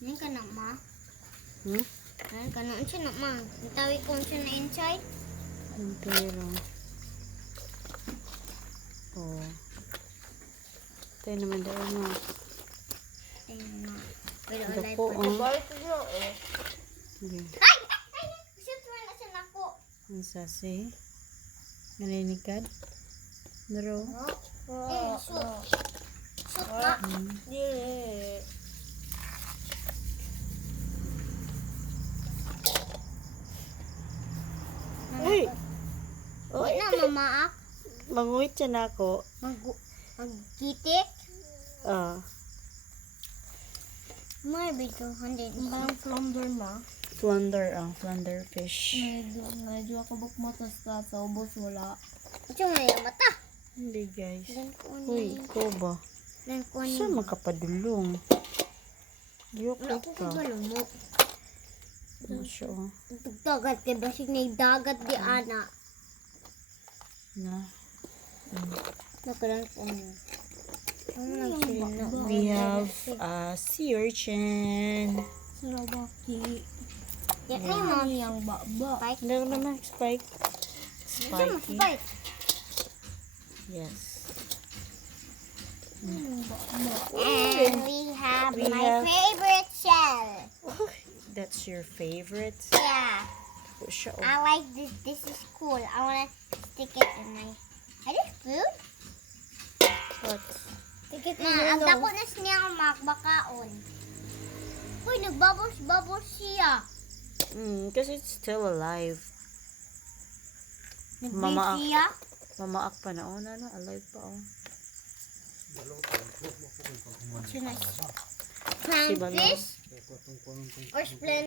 Yan ka na, ma. Hmm? Yan ka na. Ano siya na, ma? Natawi ko siya na inside. Ang pero. Oh. Tayo naman daw ano. Ayun na. Pero alay po, pa. oh. Balik ko siya, eh. Sige. Ay! Ay! Shoot mo na siya na ko. Ang sasi. Nalinikad. Daro. Eh, shoot. Shoot na. Hmm. Uy na, mamaak. Manguhit siya na ako. Mag magkitik. Ah. May bito, hindi. Parang flounder na. Flounder ang flounder fish. Medyo, medyo ako bukmatas ka sa ubos wala. Ito nga yung mata. Hindi guys. Dan ko Uy, ikaw ba? Dan ko ni. Saan makapadulong? Giyok Wala ko ka. kabalumot. Ano siya oh. Dagat kay basig na dagat di ana. Na. Nakalan ko mo. Ano nagsilin na? We have a uh, sea urchin. Sarabaki. Yan ay mo. Yang baba. Spike. Meron naman spike. Spiky. Spike. Yes. Mm, and we have We my have- favorite shell. That's your favorite? Yeah. I like this. This is cool. I wanna stick it in my. Are this food? What? Stick it na. Ang dako na siya ang makbakaon. Uy, nagbubbles-bubbles siya. Mm, because it's still alive. Nag-breathe Mama- siya. Mamaak pa na. Oh, na, na. Alive pa oh. Clownfish or splendid?